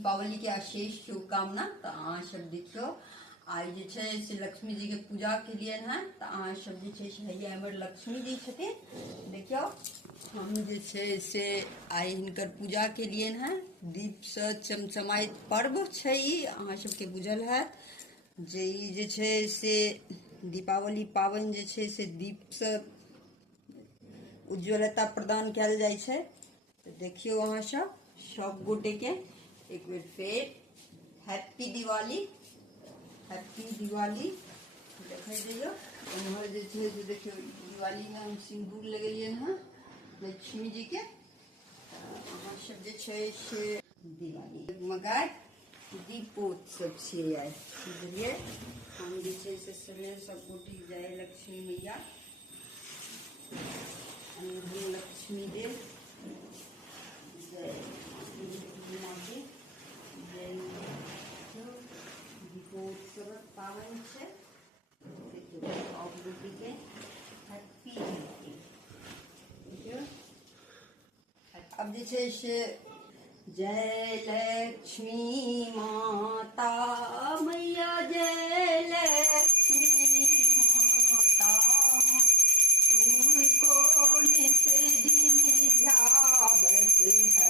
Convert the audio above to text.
दीपावली के अशेष शुभकामना। तो अहाँ सब देखियो आई जे छै से लक्ष्मी जी के पूजा के लिए है। तो अहाँ सब जे छै से हैया हमर लक्ष्मी जी छथिन। देखियो हम जे छै से आई हिनकर पूजा के लिए है। दीप से चमचमाइत पर्व छै ई, अहाँ सबके बुझल हैत जे ई जे छै से दीपावली पाबनि जे छै से दीप से उज्ज्वलता प्रदान कयल जाइ छै। तो देखियो अहाँ सब गोटे के एक बेर फेर हैप्पी दिवाली, हैप्पी दिवाली देखै दियौ। एम्हर जे छै से देखियो दिवाली में हम सिंदूर लगेलिए हैं लक्ष्मी जी के। अहाँ सब जे छै से दिवाली मगाय दीपोत्सव छियै आइ, बुझलिए। हम जे छै से सब गोटे जय लक्ष्मी मैया, लक्ष्मी देव जय माते जय। दीपोत्सव पावन है। हैप्पी अब जे छै से जय लक्ष्मी माता मैया, जय लक्ष्मी माता, तुमको नित दिन ध्यावत है